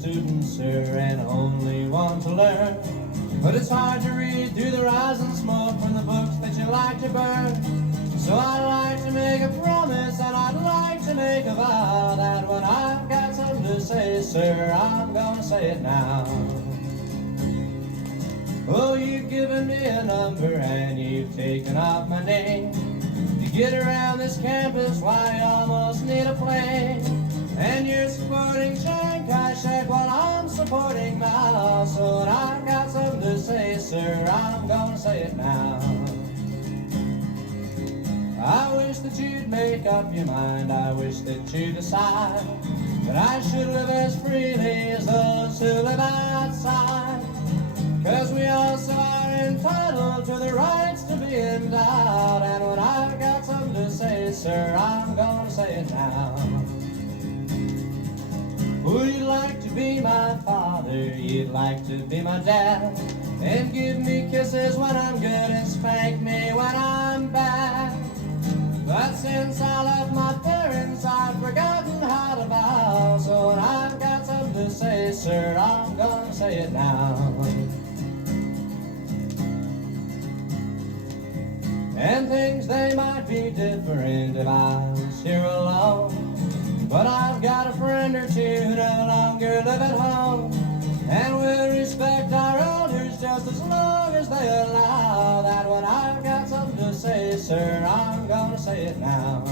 student, sir, and only want to learn. But it's hard to read through the rising smoke from the books that you like to burn. So I'd like to make a promise, and I'd like to make a vow, that when I've got something to say, sir, I'm gonna say it now. Oh, you've given me a number and you've taken off my name. To get around this campus, why, you almost need a plane. And you're supporting Shanghai Shek while I'm supporting Mao. So when I've got something to say, sir, I'm gonna say it now. I wish that you'd make up your mind, I wish that you'd decide that I should live as freely as those who live outside. 'Cause we also are entitled to the rights to be endowed. And when I've got something to say, sir, I'm gonna say it now. Would you like to be my father? You'd like to be my dad, and give me kisses when I'm good and spank me when I'm bad. But since I left my parents, I've forgotten how to bow. So when I've got something to say, sir, I'm gonna say it now. And things, they might be different if I was here alone, but I've got a friend or two who no longer live at home. And we'll respect our elders just as long as they allow. That when I've got something to say, sir, I'm gonna say it now.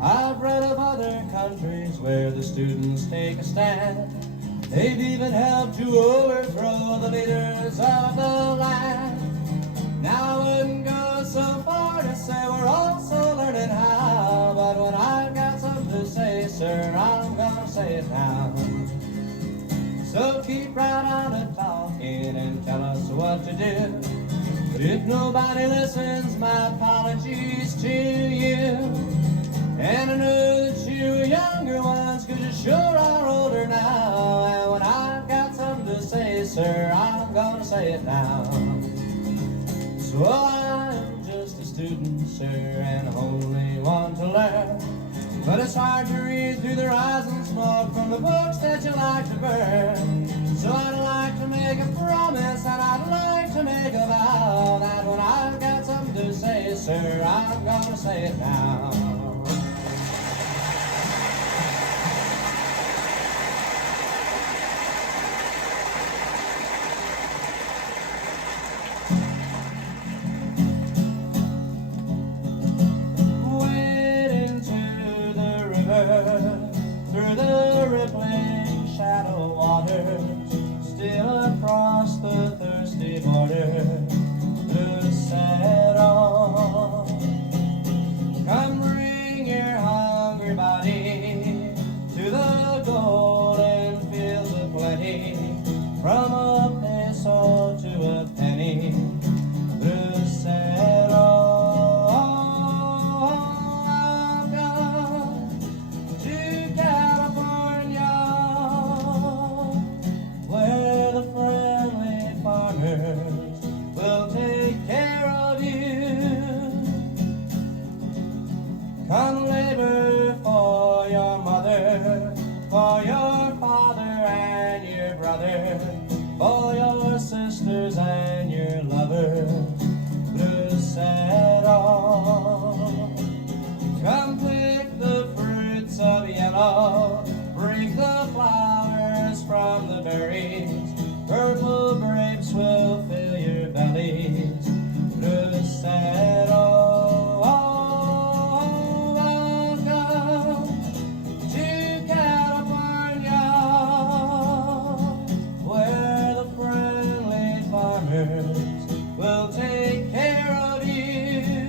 I've read of other countries where the students take a stand. They've even helped to overthrow the leaders of the land. Now I wouldn't go so far to say we're also learning how, but when I've got something to say, sir, I'm gonna say it now. So keep right on and talking and tell us what to do. But if nobody listens, my apologies to you. And I know that you younger ones, 'cause you sure are older now. And when I've got something to say, sir, I'm gonna say it now. So I'm just a student, sir, and only want to learn. But it's hard to read through the rising smoke from the books that you like to burn. So I'd like to make a promise, and I'd like to make a vow, that when I've got something to say, sir, I'm gonna say it now. Through the rippling shadow waters, still across the thirsty border, Bracero. Come bring your hungry body to the golden fields of plenty, from a peso to a penny, Bracero. Will take care of you. Come labor for your mother, for your father and your brother, for your sisters and your lover, Bracero. Come pick the fruits of yellow, bring the flowers from the berries, purple grapes will fill your bellies, Bracero. Welcome to California, where the friendly farmers will take care of you.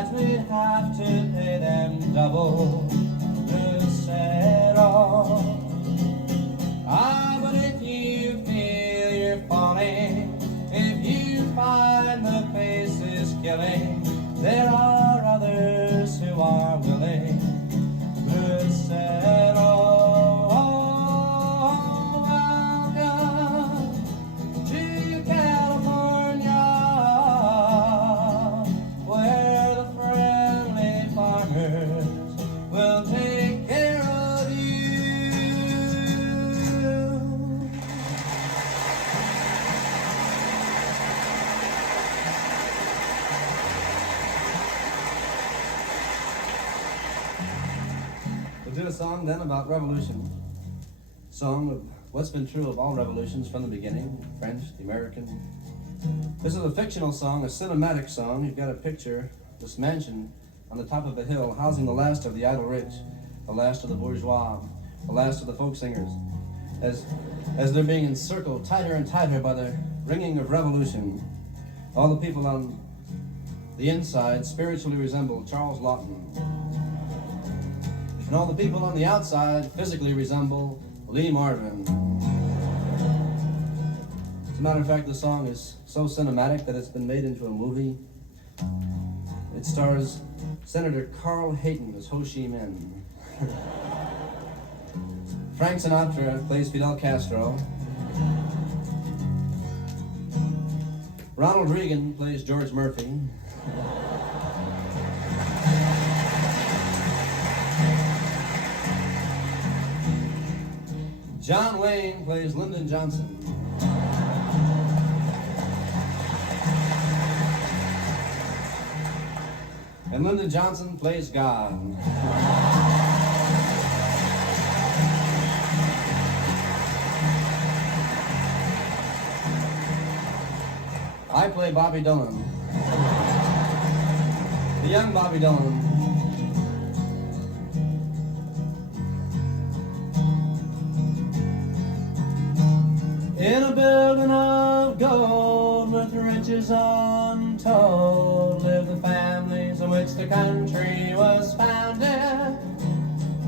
that we'd have to pay them double. Bracero. Ah, but if you feel you're falling, if you find the pace is killing, there are others who are willing. Bracero. Welcome to California, where the friendly farmers will take care of you. We'll do a song then about revolution. Song of what's been true of all revolutions from the beginning, French, the American. This is a fictional song, a cinematic song. You've got a picture, this mansion on the top of a hill, housing the last of the idle rich, the last of the bourgeois, the last of the folk singers, as they're being encircled tighter and tighter by the ringing of revolution. All the people on the inside spiritually resemble Charles Lawton, and all the people on the outside physically resemble Lee Marvin. As a matter of fact, the song is so cinematic that it's been made into a movie. It stars Senator Carl Hayton as Ho Chi Minh. Frank Sinatra plays Fidel Castro. Ronald Reagan plays George Murphy. John Wayne plays Lyndon Johnson. And Lyndon Johnson plays God. I play Bobby Dylan. The young Bobby Dylan. In a building of gold with riches untold live the families in which the country was founded,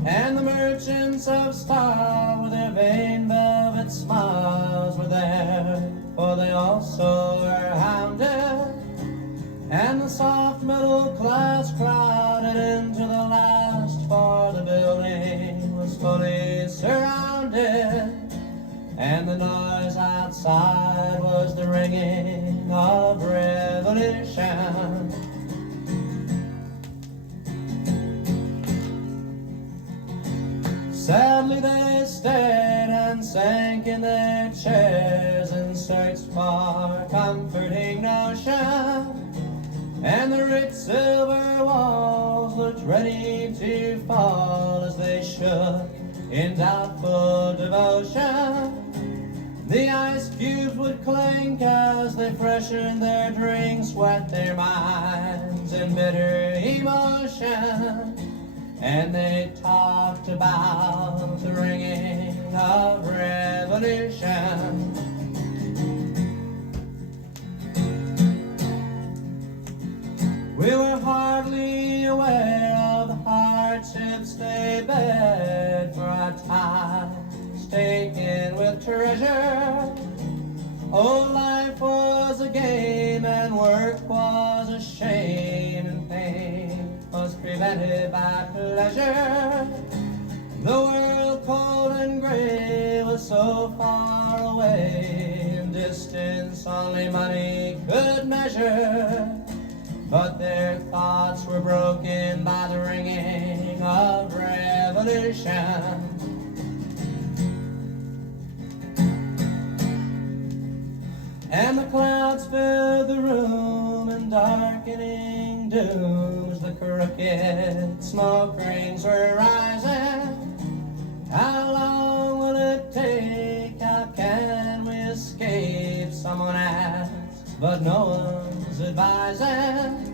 and the merchants of style with their vain velvet smiles were there, for they also were hounded, and the soft middle class crowded into the last, for the building was fully surrounded. And the noise outside was the ringing of revolution. Sadly they stayed and sank in their chairs and searched for comforting notion. And the rich silver walls looked ready to fall as they shook in doubtful devotion. The ice cubes would clink as they freshened their drinks, wet their minds in bitter emotion. And they talked about the ringing of revolution. We were hardly aware of the hardships they bared for our time taken with treasure. Oh, life was a game and work was a shame, and pain was prevented by pleasure. The world cold and gray was so far away, in distance only money could measure. But their thoughts were broken by the ringing of revolution. And the clouds filled the room in darkening doom as the crooked smoke rings were rising. How long will it take? How can we escape? Someone asks, but no one's advising.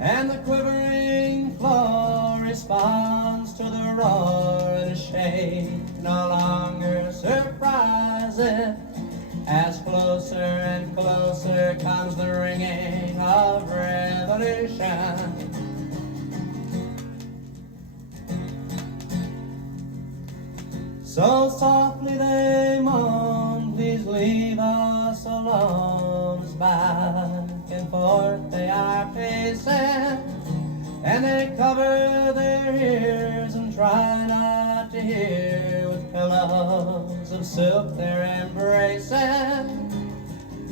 And the quivering floor responds to the roar, and a shake no longer surprises. As closer and closer comes the ringing of revolution. So softly they moan, please leave us alone. As back and forth they are pacing, and they cover their ears and try not to hear. With pillows of silk they're embracing.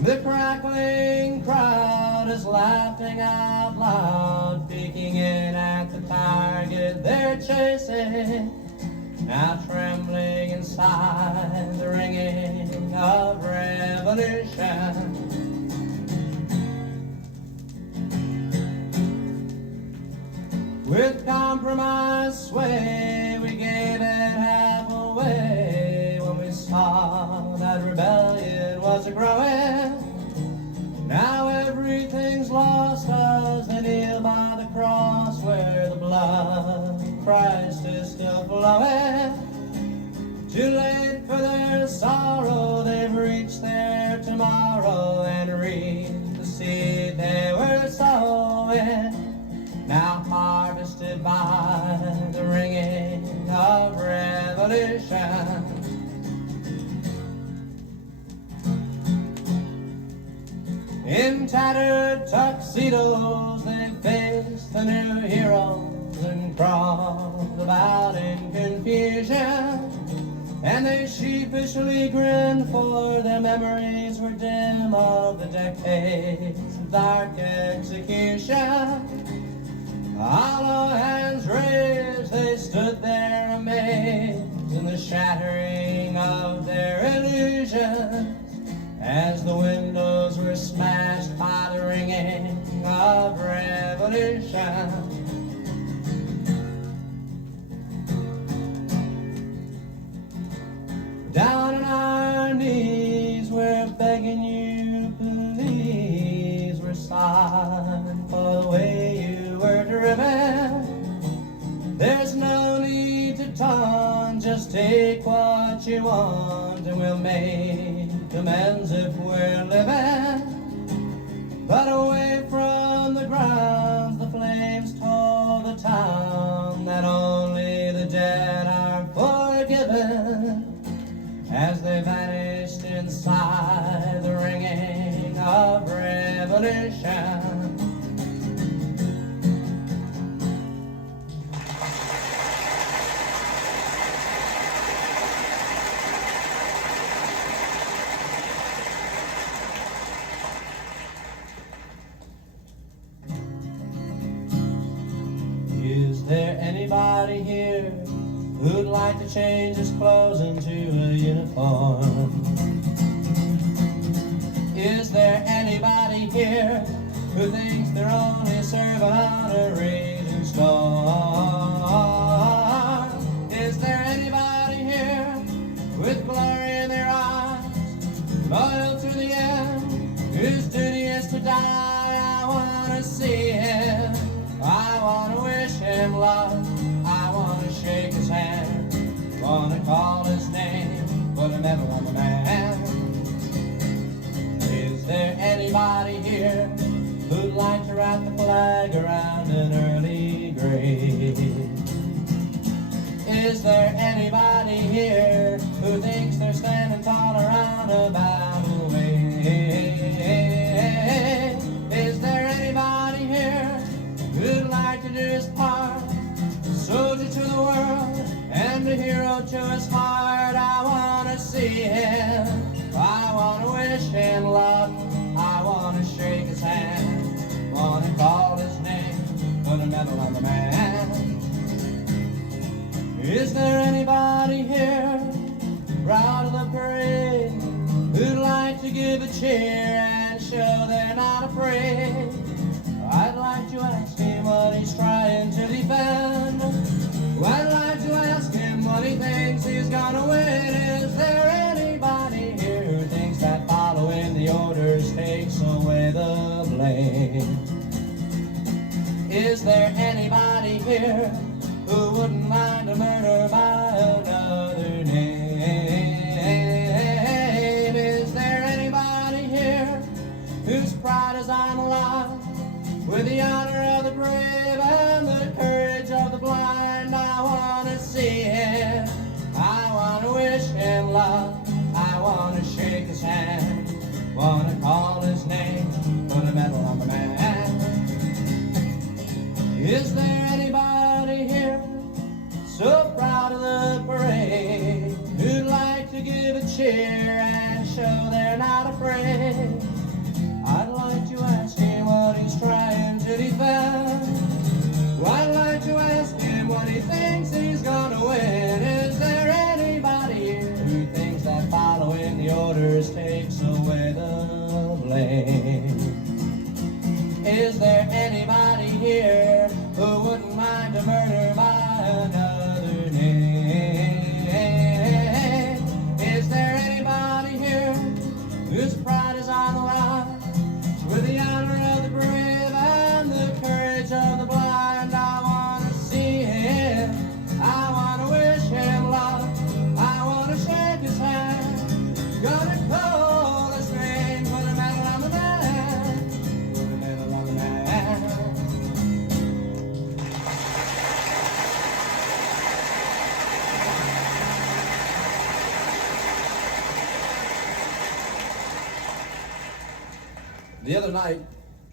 The crackling crowd is laughing out loud, peeking in at the target they're chasing. Now trembling inside the ringing of revolution. With compromise sway, we gave it half away when we saw that rebellion was a-growing. Now everything's lost as they kneel by the cross where the blood of Christ is still flowing. Too late for their sorrow, they've reached their tomorrow and reaped the seed they were sowing. Now harvested by the ringing of revolution. In tattered tuxedos they face the new heroes and crawled about in confusion. And they sheepishly grinned, for their memories were dim of the decades of dark execution. Hollow hands raised, they stood there amazed in the shattering of their illusions, as the windows were smashed by the ringing of revolution. Down on our knees we're begging you, please, we're sorry for the way you were driven. There's no need to taunt, just take what you want and we'll make amends if we're living. But away from the grounds the flames told the town that only the dead are forgiven, as they vanished inside the ringing of revolution. Is there anybody here who'd like to change his clothes into a uniform? Is there anybody here who thinks they're only serving on a raging storm? Is there anybody here with glory in their eyes, loyal to the end, whose duty is to die? I want to see him, I want to wish him luck, I want to shake his hand, wanna call his name, put a medal on the man. Is there anybody here who'd like to wrap the flag around an early grave? Is there anybody here who thinks they're standing tall around a battle wave? Is there anybody here who'd like to do his part, soldier to the world and a hero to his heart? I want to see him, I want to wish him luck, I want to shake his hand, want to call his name, put a medal on the man. Is there anybody here, proud of the parade, who'd like to give a cheer and show they're not afraid? I'd like to ask him what he's trying to defend. I'd like to ask him what he thinks he's gonna win. Is there anybody here who thinks that following the orders takes away the blame? Is there anybody here who wouldn't mind a murder by another name? Is there anybody here whose pride is on the line, with the honor of the brave and the courage of the blind? I want to see him, I want to there anybody here so proud of the parade who'd like to give a cheer and show they're not afraid? I'd like to ask him what he's trying to defend. I'd like to ask him what he thinks he's gonna win. Is there anybody here who thinks that following the orders takes away the blame? Is there anybody here who wouldn't mind a murder by another name? Is there anybody here whose pride is on the line with the honor of the brave and the courage of the blind? I want to see him, I want to wish him luck, I want to shake his hand, gonna call his name, put a medal on the man, put a medal on the man. The other night,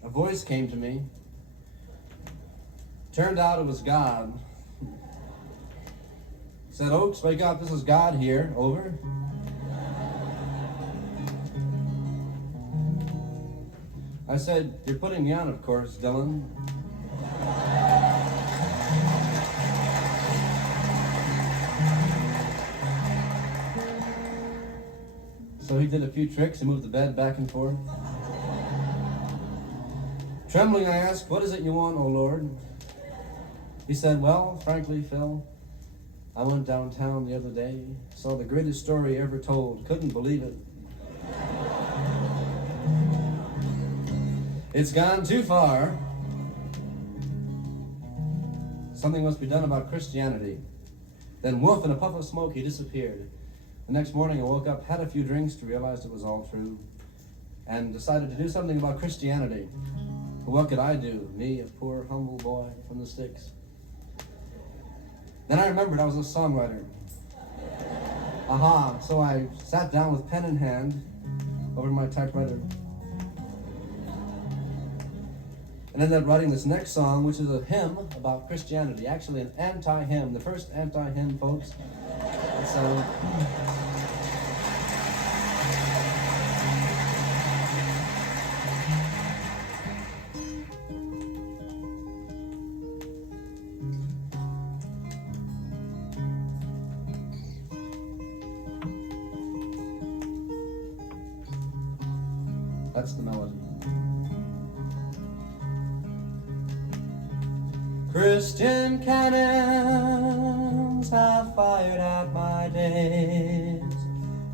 a voice came to me. Turned out it was God. Said, "Ochs, wake up, this is God here, over." I said, "You're putting me on, of course, Dylan." So he did a few tricks. He moved the bed back and forth. Trembling, I asked, "What is it you want, O Lord?" He said, "Well, frankly, Phil, I went downtown the other day, saw the greatest story ever told, couldn't believe it. It's gone too far. Something must be done about Christianity." Then woof, in a puff of smoke, he disappeared. The next morning I woke up, had a few drinks to realize it was all true, and decided to do something about Christianity. But what could I do? Me, a poor, humble boy from the sticks. Then I remembered I was a songwriter. Aha, so I sat down with pen in hand over my typewriter and ended up writing this next song, which is a hymn about Christianity. Actually, an anti-hymn, the first anti-hymn, folks. So, that's the melody. Christian cannons have fired at my days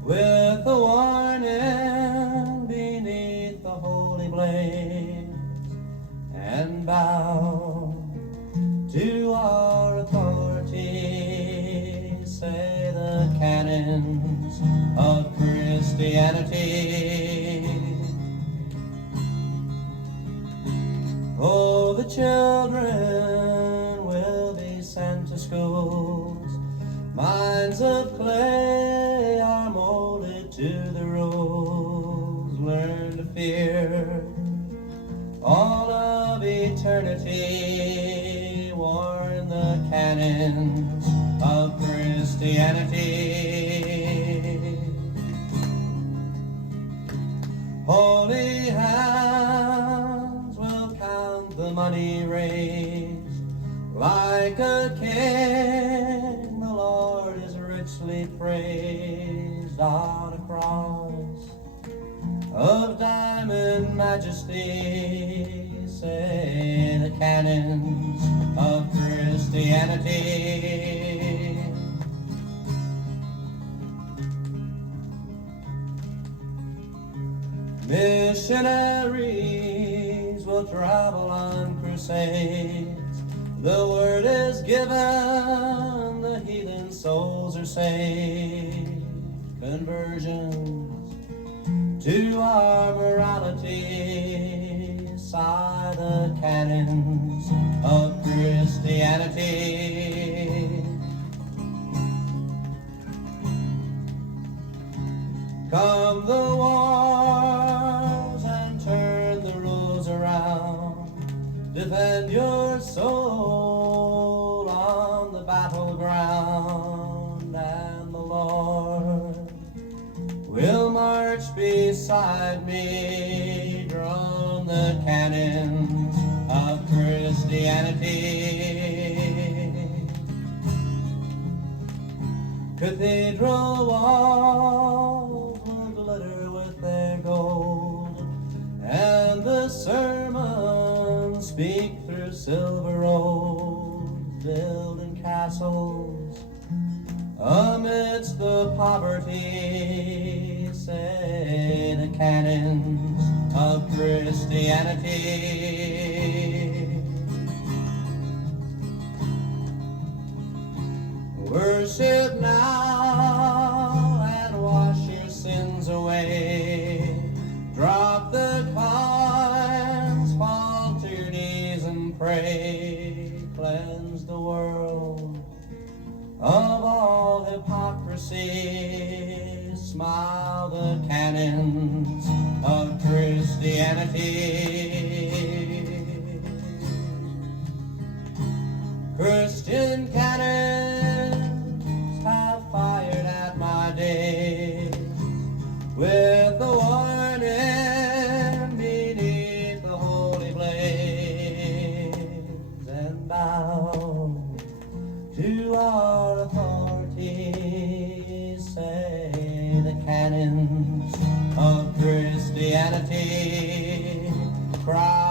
with a warning beneath the holy blaze, and bow to our authority, say the canons of Christianity. Oh, the children will be sent to schools. Minds of clay are molded to the rules. Learn to fear all of eternity. Warn the canons of Christianity. Holy hands will count the money raised. Like a king, the Lord is richly praised. On a cross of diamond majesty, say the canons of Christianity. Missionaries will travel on crusades. The word is given, the heathen souls are saved. Conversions to our morality, sigh the canons of Christianity. Come the wars and turn the rules around. Defend your soul beside me drone the canons of Christianity. Cathedral walls will glitter with their gold, and the sermons speak through silver roads, building castles amidst the poverty, say the canons of Christianity. Worship now and wash your sins away. Drop the coins, fall to your knees and pray. Cleanse the world of all hypocrisy. Smile the canons of Christianity. Christian cannons have fired at my day with the warning beneath the holy blaze, and bow to our authority, say the canons of Christianity. Cry